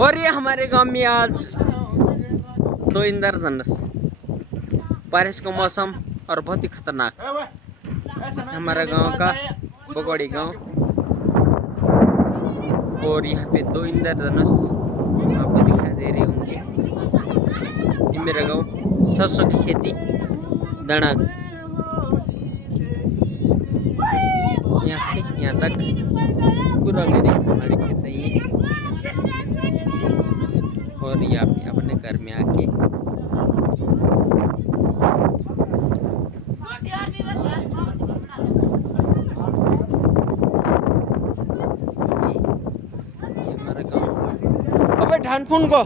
और ये हमारे गांव में आज 2 इंद्रधनुष, बारिश का मौसम और बहुत ही खतरनाक। हमारा गांव का बगोड़ी गांव, और यहाँ पे 2 इंद्रधनुष आपको दिखाई दे रही होंगी। ये मेरा गांव, सरसों की खेती, दणग, यहाँ से यहाँ तक पूरा मेरी पहाड़ी खेत है ये। और यहाँ पे अपने घर में आके ये हमारा गाँव। अबे ढान फोन को